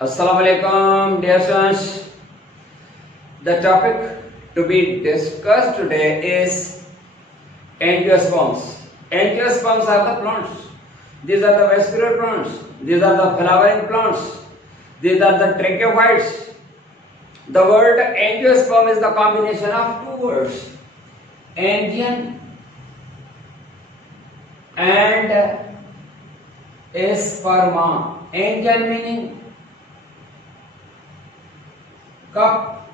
Assalamu alaikum, dear students. The topic to be discussed today is angiosperms. Angiosperms are the plants. These are the vascular plants. These are the flowering plants. These are the tracheophytes. The word angiosperm is the combination of two words, angion and sperma. Angion meaning cup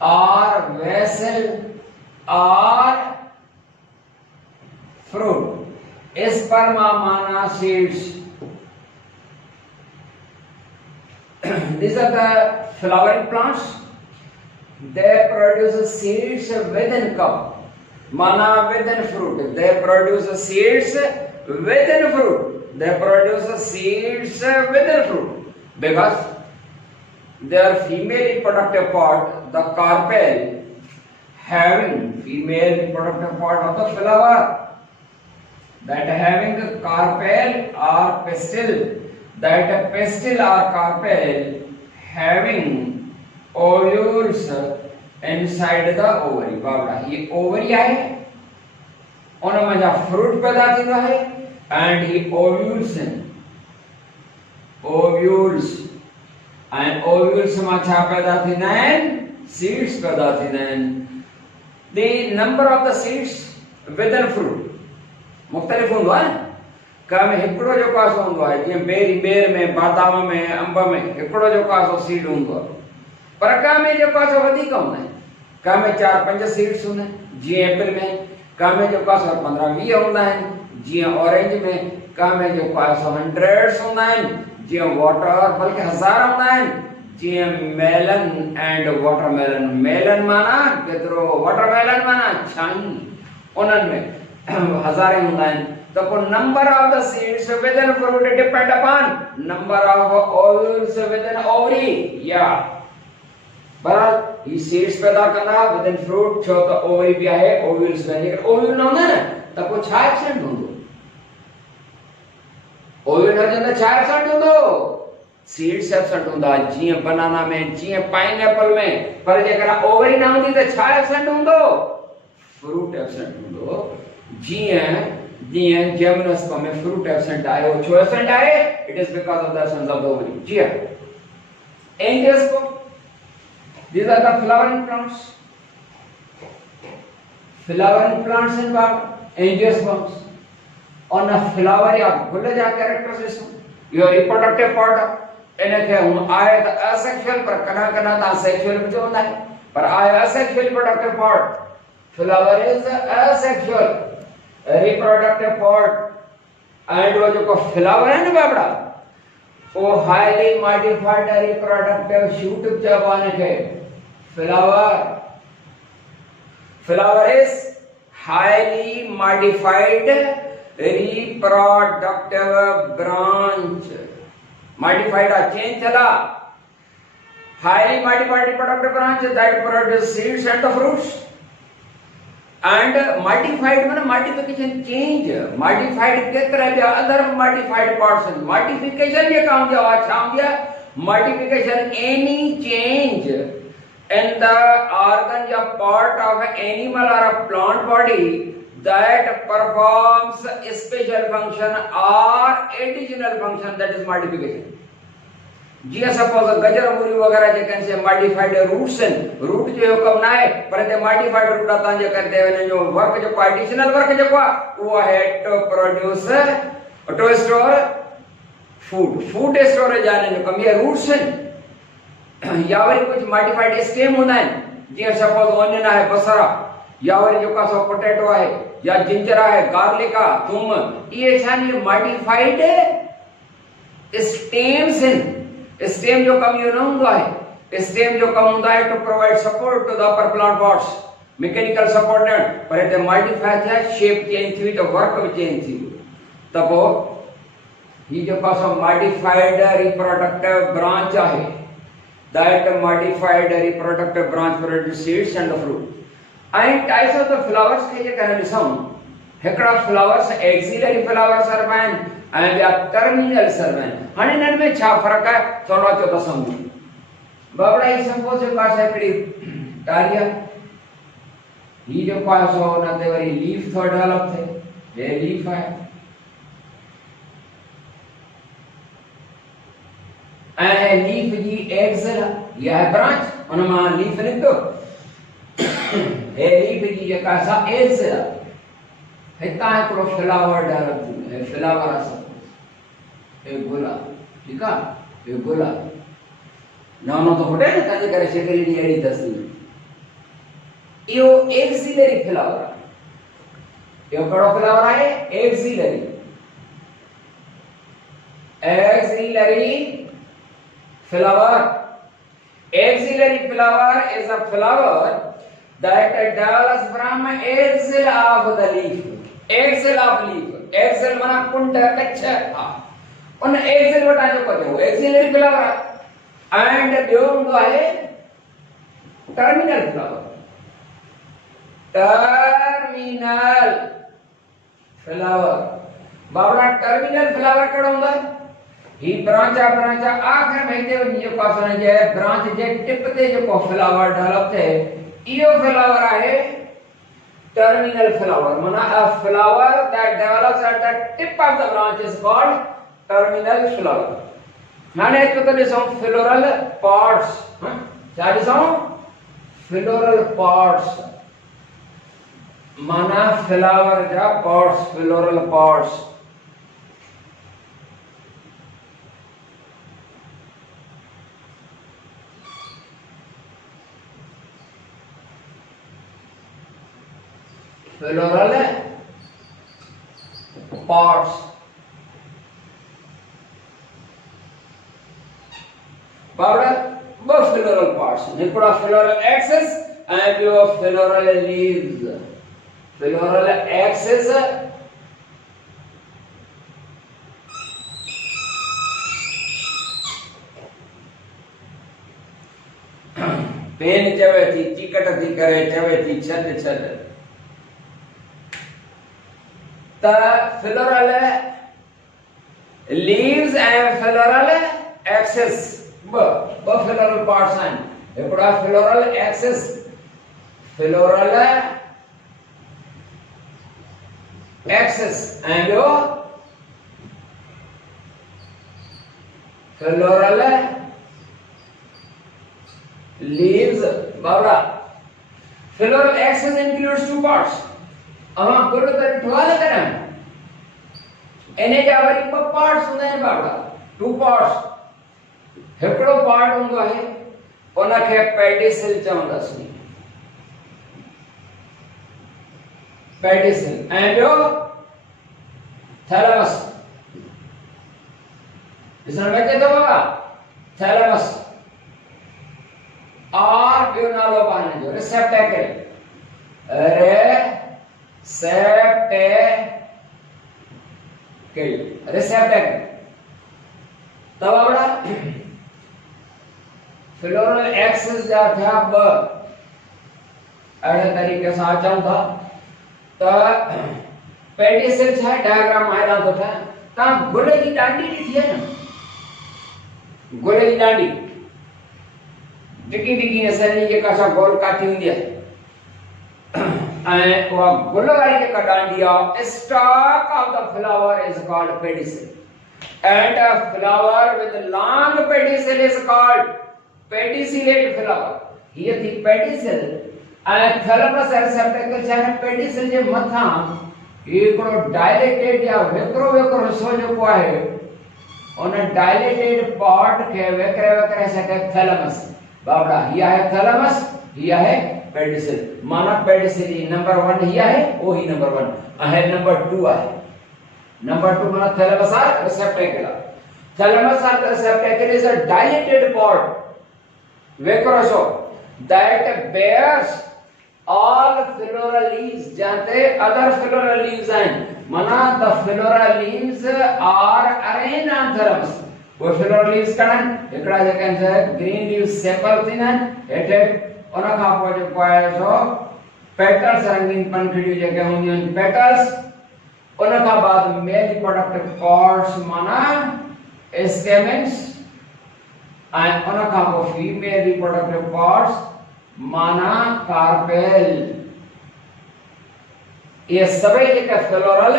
or vessel or fruit. Sperma mana seeds. These are the flowering plants. They produce seeds within cup. Mana within fruit. They produce seeds within fruit. They produce seeds within fruit. Because their female reproductive part, the carpel, having female reproductive part of the flower, that having a carpel or pistil, that pistil or carpel having ovules inside the ovary. Babra ये ovary आहे, उनमें जा fruit पैदा थींदो आहे, and he ovules and ovules में छा पैदा थींदा आहिनि, seeds पैदा थींदा आहिनि. The number of the seeds within fruit मुख़्तलिफ़ हूंदो आहे. कंहिं में हिकिड़ो जेको आहे सो हूंदो आहे, जीअं बेर में, बादाम में, अंब में हिकिड़ो जेको आहे सो सीड हूंदो आहे. पर कंहिं में जेको आहे सो वधीक हूंदा आहिनि. कंहिं में 4-5 सीड्स हूंदा आहिनि, जीअं एप्पल में. कंहिं में जेको आहे सो 15-20 हूंदा आहिनि, जीअं ऑरेंज में. कंहिं में जेको आहे सो हंड्रेड्स हूंदा आहिनि, जीअं वाटर, बल्कि 1000 हूंदा आहिनि, जीअं मेलन एंड वाटरमेलन. मेलन माना केतिरो, वाटरमेलन माना छाई. उन्हनि में 1000 हूंदा आहिनि. The number of the seeds within fruit depend upon number of ovules within ovary. Yeah. But he seeds पैदा करना within fruit, छो तो ovary भी आहे, ovules भी आहे. ovule ना होना ना, तो को छा एक्सेंट होंदो. ovule ना जंदा छा एक्सेंट होंदो. seeds absent होंदा, जीअं बनाना में, जीअं पाइनएप्पल में. पर जेकर ovary ना होंदी तो छा एक्सेंट होंदो. fruit absent होंदो. जीअं Gymnosperm में fruit absent आयो, छो absent आए? It is because of the absence of the ovary. जी हाँ. Angiosperm. These are the flowering plants. Flowering plants involve angiosperms. On a flower या फूल जा characteristic. Your reproductive part. इनके हम आए तो asexual पर कना तो sexual भी होता है. पर आए asexual reproductive part. Flower is asexual reproductive part. And वो जो को flower है ना बाबड़ा, वो highly modified reproductive shoot जब आने के flower is highly modified reproductive branch. Modified a change चला. Highly modified reproductive branch that produce seeds and the fruits. And modified means modification, change. Modified के तरह जो other modified parts. Modification ये काम जो अच्छा दिया. Modification any change in the organ or part of an animal or a plant body that performs a special function or additional function, that is modification. जी suppose गजर मूरी वगैरह जे कन से मॉडिफाइड रूट्स रूट जो कम ना है, पर ते मॉडिफाइड रूट आता जे करते हैं जो वर्क जो एडिशनल वर्क जो वो है to produce to store food storage आने जो कम ये रूट्स या वरी कुछ मॉडिफाइड स्टेम होना है. जी सपोज ओनियन है, बसरा, या वरी जो का सो पोटैटो है, या जिंजर है, गार्लिक है, थूम, ये छानी मॉडिफाइड स्टेम्स इन. स्टेम जो कम यूं होंदो है, स्टेम जो कम होंदा है to provide support to the upper plant parts, mechanical support न. पर ते मॉडिफाई थिया, शेप चेंज थी, तो वर्क भी चेंज थी. तबो ही जो पासो मॉडिफाइड रिप्रोडक्टिव ब्रांच है, that modified reproductive branch produces seeds and fruit. And types of the flowers के जे कहने ॾिसूं हिकिड़ा फ्लावर्स एक्सिलरी फ्लावर्स हरबा आहिनि ऐं ॿिया टर्मिनल सर्व आहिनि। हाणे हिननि में छा फ़र्क़ु आहे थोरो अचो त सम्झूं। बाबड़ा ही सपोज जेको आहे हिकिड़ी टाली आहे, ही जेको आहे सो हुन ते वरी लीफ थो डेवलप थिए, हे लीफ आहे ऐं लीफ जी एक्सिल आहे, इहा आहे ब्रांच, हुन मां लीफ निकितो, हे लीफ जी जेका सा एक्सिल आहे, हितां हिकिड़ो फ्लावर डेवलप थींदो, हे फ्लावर आहे सपोज, हे गुल आहे, ठीकु आहे, हे गुल आहे, नओं तो फुटे न तंहिंजे करे शिकिल जी अहिड़ी अथसि। इहो एक्सिलरी फ्लावर आहे। इहो कहिड़ो फ्लावर आहे? Axillary. Axillary flower. Axillary flower is a flower that develops from axil of the leaf. Axil of leaf. Axil माना कुंड कच्छ उन axil वटा जो कजो axillary flower and ॿियो हूंदो आहे terminal flower. Terminal flower. Babra terminal flower कहिड़ो हूंदो आहे? ही ब्रांच आखिर में हिते वञी जेको आहे हुन जे ब्रांच जे टिप ते जेको फ्लावर डेवलप थिए, इहो फ्लावर आहे टर्मिनल फ्लावर। माना a flower that develops at the tip of the branch is called terminal flower. हाणे हिते त ॾिसो फ्लोरल पॉड्स, छा ॾिसो? फ्लोरल पॉड्स माना फ्लावर जा parts, floral parts. Floral parts बाबड़ा ब फ्लोरल पॉड्स, हिकिड़ो फ्लोरल एक्सिस ऐं ॿियो फ्लोरल लीव्स। फ्लोरल एक्सिस पेन चवे थी, चिकट थी करे चवे थी छॾ छॾ, the floral leaves and floral axis ब floral parts आहिनि। हिकिड़ा floral axis, floral axis ऐं ॿियो floral leaves। Babra floral axis includes two parts। अमा गुल त ॾिठो आहे न कॾहिं, इन जा वरी ॿ पार्ट्स हूंदा आहिनि बाबड़ा, टू पार्ट्स। हिकिड़ो पार्ट हूंदो आहे उनखे पेडिसिल चवंदासीं, पेडिसिल, ऐं ॿियो थैलेमस। ॾिसण में अचे थो बाबा? थैलेमस और ॿियो नालो पाण जो रिसेप्टेकल, रिसेप्टेकल। तब बाबड़ा फ्लोरल एक्सिस जा थिया ॿ, अहिड़े तरीक़े सां अचूं था त पेडिसिल छा आहे, डायग्राम आहियां थो ठाहे। तव्हां गुल जी डांडी ॾिठी आहे न? गुल जी डांडी डिकी डिकी सॼी जेका सा गोल काठी हूंदी आहे and गुल वारी जेका डांडी आहे, stalk of the flower is called pedicel and a flower with long pedicel is called pedicellate flower। ये थी pedicel and thalamus receptacle छा है? pedicel जे मथां हिकिड़ो डायलेटेड या वेकरो हिस्सो जेको आहे उन डायलेटेड पार्ट खे वेकरे सके थैलेमस। बाबड़ा हीअ आहे थैलेमस, हीअ आहे पेडिसिल। माना पेडिसिल नंबर 1 ही आहे, ओ ही नंबर 1 आहे, नंबर 2 आहे। नंबर 2 माना thalamus or receptacle. Thalamus or receptacle is a dilated part, वेकरोसो, that bears all floral leaves, jante other floral leaves आहिनि। माना the floral leaves are arranged on thalamus। वो floral leaves कड़न हिकिड़ा जेके आहिनि green leaves sepal थींदा आहिनि हेठे, उन खां पोइ जेको आहे सो पेटल्स, रंगीन पंखड़ियूं जेके हूंदियूं आहिनि पेटल्स, उनका बाद मेल रिप्रोडक्टिव कॉर्ड्स माना स्टेमेंस एंड उनका को फीमेल रिप्रोडक्टिव कॉर्ड्स माना कार्पेल। ये सभी जेका floral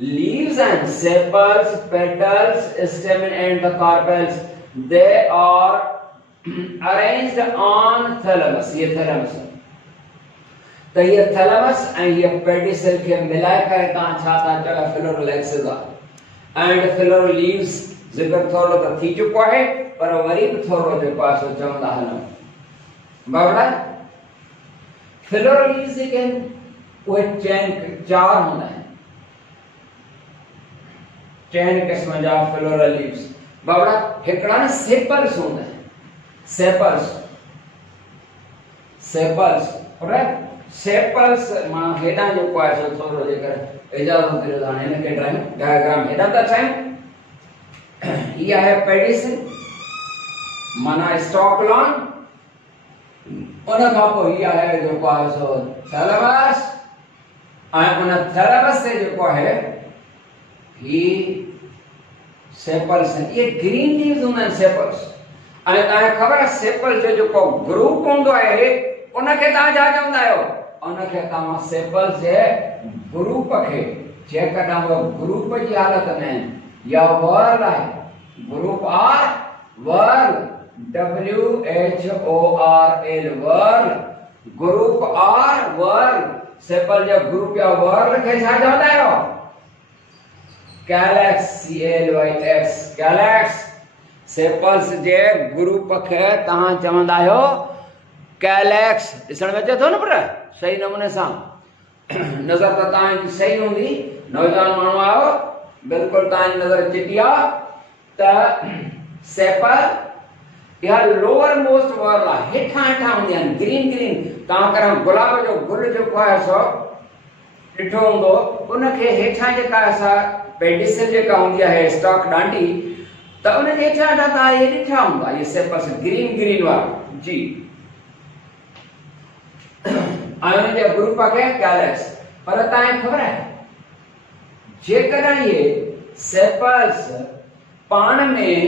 leaves and sepals, petals, stamen and the carpels, they are arranged on thalamus। ये thalamus है। तो ये thalamus and ये pedicel के मिलाकर कहाँ छाता चला floral axis and floral leaves जिक्र थोड़ा तो थी चुका है पर वरीब थोड़ा जो पास हो चमदा है बाबड़ा floral leaves के वो चैन चार होना है, चैन किस्म जा फ्लोरल लीव्स बाबड़ा हिकड़ा ने सेपल्स होंदा है, सेपल्स सेपल्स राइट। सेपल्स मां हेडा जो को है थोरो जेकर इजाजत दे दाने ने के डायग्राम हेडा ता टाइम ये है पेडिसिल माना स्टॉक लॉन उन का को ये है जो को है थैलेमस और उन थैलेमस से जो को है ये सेपल्स हैं। ये ग्रीन लीव्स होंगे सेपल्स अने ताने खबर है सेपल जो को ग्रुप होंदो है उनके ता जा चवंदा आयो उनके ता सेपल जे ग्रुप खे जे कदा वो ग्रुप जी हालत में या वर्ल है group are whorl WHORL whorl group are whorl sepal जे ग्रुप या वर्ल खे छा चवंदा आयो कैलेक्स CALYX कैलेक्स सेपल्स जे ग्रुप खे तहां चवंदा आयो कैलेक्स। ॾिसण में अचे थो न पर सही नमूने सां नज़र त तव्हांजी सही हूंदी नौजवान माण्हू आयो बिल्कुलु तव्हांजी नज़र चिटी आहे त सेपल इहा लोअर मोस्ट वर्ल आहे हेठां हेठां हूंदी आहिनि ग्रीन ग्रीन तव्हां करा गुलाब जो गुल जेको आहे सो ॾिठो हूंदो उनखे हेठां जेका असां पेडिसिल जेका हुंदी है स्टॉक डांडी तो उन हेठा ता ये ॾिठा हूंदा ये सेपल्स ग्रीन ग्रीन वाला जी आयन जे ग्रुप खे कैलेक्स पर ताए खबर है जेकर ये सेपल्स पाण में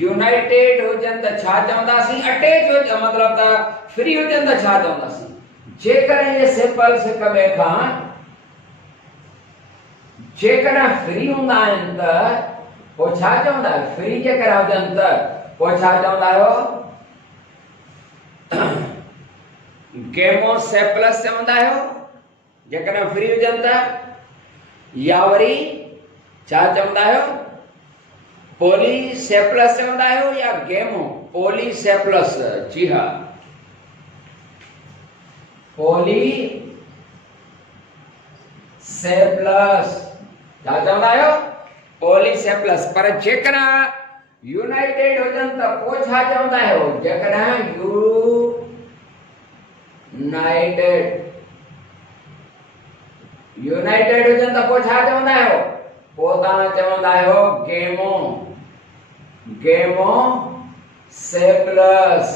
यूनाइटेड हो जन त छा चवंदासी अटैच हो मतलब त फ्री हो जन त छा चवंदासी जेकर ये सेपल्स कबे का जेकर फ्री होंदा आहिनि त पोइ छा चवंदा आहियो फ्री जेकर हुजनि त पोइ छा चवंदा आहियो गेमोसेपलस चवंदा आहियो जेकर फ्री हुजनि त या वरी छा चवंदा आहियो पॉलीसेपलस चवंदा आहियो या गेमो पॉलीसेपलस जी हाँ पॉलीसेपलस क्या चवंदा आहियो पॉलीसेपलस पर जेकर यूनाइटेड हुजनि त पोइ छा चवंदा आहियो जेकर यूनाइटेड हुजनि त पोइ छा चवंदा आहियो पोइ तव्हां चवंदा आहियो गेमोसेपलस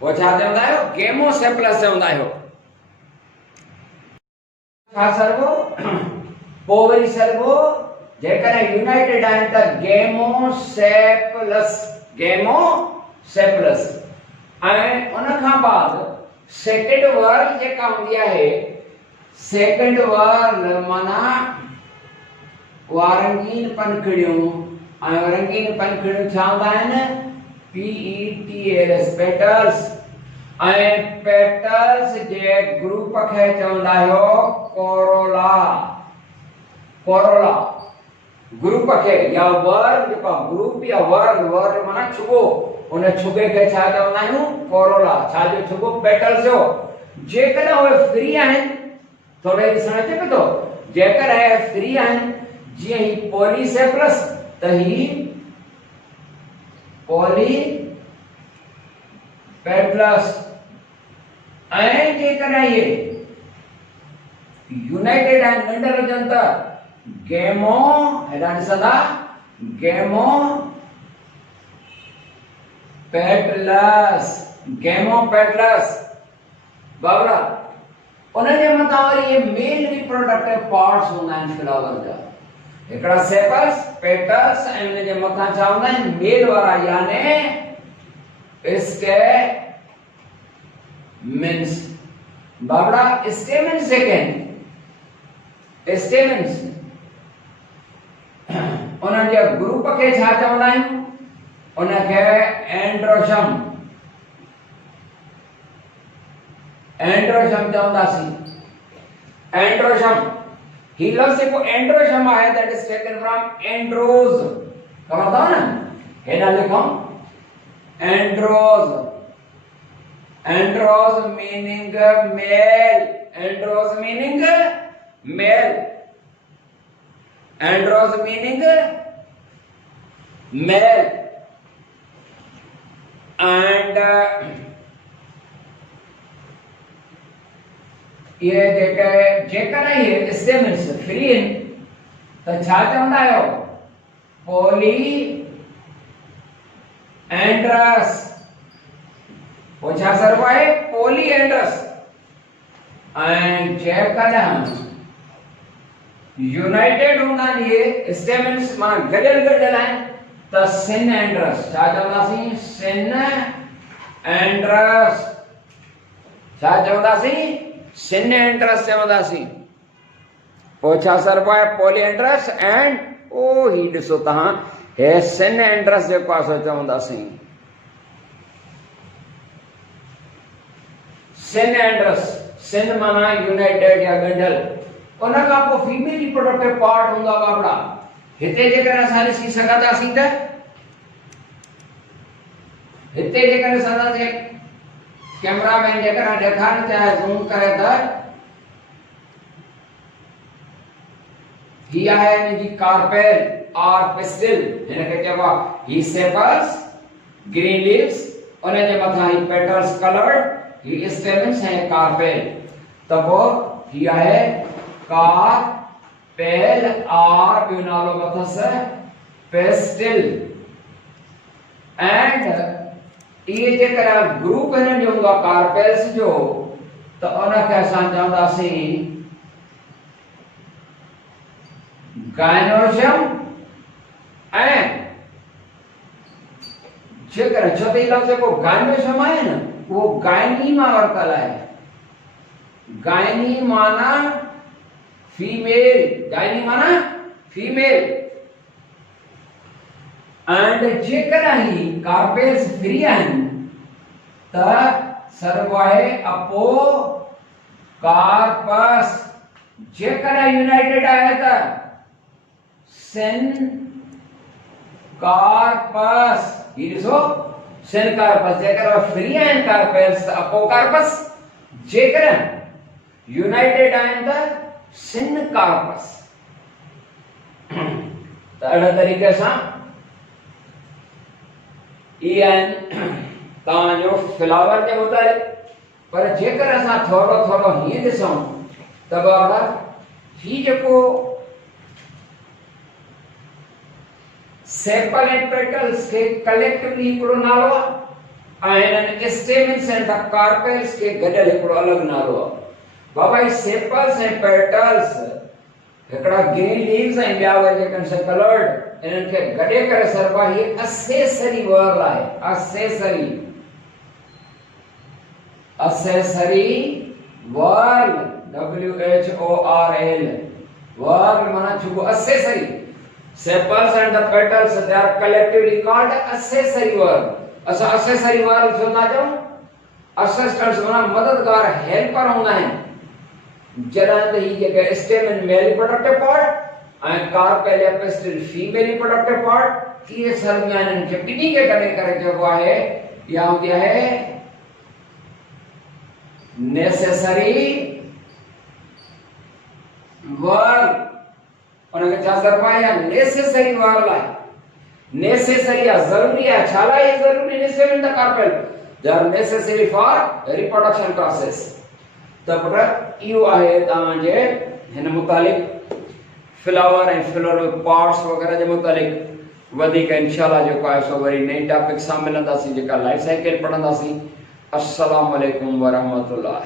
पोइ छा चवंदा आहियो गेमोसेपलस चवंदा आहियो छा सरगो पोइ वरी सरगो जेकर यूनाइटेड आहिनि त गेमोसेपलस ऐं उन खां बाद सेकंड वर्ल जेका हूंदी आहे सेकंड वर्ल माना वारंगीन पंखड़ियूं ऐं रंगीन पंखड़ियूं छा हूंदा आहिनि PETLS पेटल्स ऐं पेटल्स जे ग्रुप खे चवंदा आहियो कोरोला कोरोला ग्रुप खे या वर्ल जेका ग्रुप या वर्ल माना छुगो उन छुगे खे छा चवंदा आहियूं कोरोला छा जो छुगो पेटल्स जो जेकर उहे फ्री आहिनि थोड़े ॾिसण अचे पियो थो जेकर फ्री आहिनि जीअं ही पॉलीसेपलस त ही पॉली पेटल्स ऐं जेकर ये यूनाइटेड एंड नंढर हुजनि त गेमो हेॾा ॾिसंदा गेमो पेटलस बाबरा उनजे मथां वरी ये मेल रिप्रोडक्टिव पार्ट्स हूंदा आहिनि फ्लावर जा, हिकिड़ा सेपल्स, पेटल्स ऐं उनजे मथां छा हूंदा आहिनि मेल वारा, यानी स्टेमिन्स। बाबड़ा स्टेमिन्स जेके आहिनि, स्टेमिन्स उन्हनि जे ग्रुप खे छा चवंदा आहियूं, उनखे एंड्रोशम चवंदासीं। एंड्रोशम ही लफ्ज़ जेको एंड्रोशम आहे that is taken from andros, ख़बर अथव न, हेॾा लिखूं andros, andros meaning male, andros meaning male, andros meaning male. And ये जेकर ये स्टेमिन्स फ्री आहिनि त छा चवंदा आहियो, पोली एंड्रस, वो छा सर्व आहे पोली एंड्रस। ऐं जेकर यूनाइटेड हूंदा आहिनि ये स्टेमिन्स, माना गॾियल आहिनि त सिन एंड्रस, छा चवंदासीं सिन एंड्रस, छा चवंदासीं सिन एंड्रस चवंदासीं। पोइ छा सर्व आहे पॉलीएंड्रस एंड ओ ही ॾिसो तव्हां हे सिन एंड्रस जेको आहे सो चवंदासीं सिन एंड्रस, सिन माना यूनाइटेड या ॻंढियल। उन खां पोइ फीमेल रिप्रोडक्टिव पार्ट हूंदो आहे बाबड़ा, हिते जेकर असां ॾिसी सघंदासीं त हिते जेकर ॾिसंदासीं कैमरामैन जेकर ॾेखारणु चाहे ज़ूम करे त ही आहे हिनजी कार्पेल और पिस्टिल, हिनखे चइबो आहे ही सेपल्स, ग्रीन लीव्स, उनजे मथां ही पेटल्स कलर्ड, ही स्टेमिन्स ऐं कार्पेल। त पोइ ही आहे कार्पेल और ॿियो नालो अथसि पिस्टिल। एंड ये जेकर ग्रुप हिननि जो हूंदो आहे कार्पेल्स जो, त उनखे असां चवंदासीं गाइनोशियम। ऐं जेकर छो त ही लफ़्ज़ जेको गाइनोशियम आहे न उहो गाइनी मां वरितल आहे, गाइनी माना फीमेल, गाइनी माना फीमेल। एंड जेकर ही कार्पेल्स फ्री आहिनि त सर्व आहे अपो कार्पस, जेकर यूनाइटेड आहे त सिन कार्पस, ही ॾिसो सिन कार्पस, जेकर फ्री आहिनि कार्पेल्स त अपो कार्पस, जेकर यूनाइटेड आहिनि त सिन कार्पस। त अहिड़े तरीक़े सां ये तव्हांजो फ्लावर जे मुताबिक़। पर जेकर असां थोरो थोरो हीअं ॾिसूं त बाबा ही जेको सेपल एंड पेटल्स के कलेक्टिवली हिकिड़ो नालो आहे ऐं हिननि स्टेमिन्स एंड कार्पेल्स के गॾियल हिकिड़ो अलॻि नालो आहे। बाबा ही सेपल्स ऐं पेटल्स हिकिड़ा ग्रीन लीव्स ऐं ॿिया वरी जेके आहिनि कलर्ड, इन्हनि खे गॾे करे सर्व ही असेसरी वर्ड आहे, accessory, accessory word, WHORL, word माना छुगो accessory. Sepals and the petals, they are collectively called accessory verb. असा accessory verb छो था चऊं? Assistants माना मददगार, हेल्पर हूंदा आहिनि। जॾहिं त ही जेके स्टेमिन मेल रिप्रोडक्टिव पार्ट ऐं कार्पेल या पिस्टिल फीमेल रिप्रोडक्टिव पार्ट, इहे सरमियां इन्हनि खे ॿिन्ही खे गॾे करे जेको आहे या हूंदी आहे नेसेसरी वर्ब। उनखे छा सर्व आहे या नेसेसरी वर्ब आहे, नेसेसरी आहे, ज़रूरी आहे। छा लाइ ज़रूरी? Stamen the carpel they are necessary for reproduction process. त पुट इहो आहे तव्हांजे हिन मुतालिक़ फ्लावर ऐं फ्लोरल पार्ट्स वग़ैरह जे मुतालिक़। वधीक इंशाअल्लाह जेको आहे सो वरी नई टॉपिक सां मिलंदासीं, जेका लाइफ साइकिल पढ़ंदासीं। अस्सलामु अलैकुम वरहमतुल्लाह।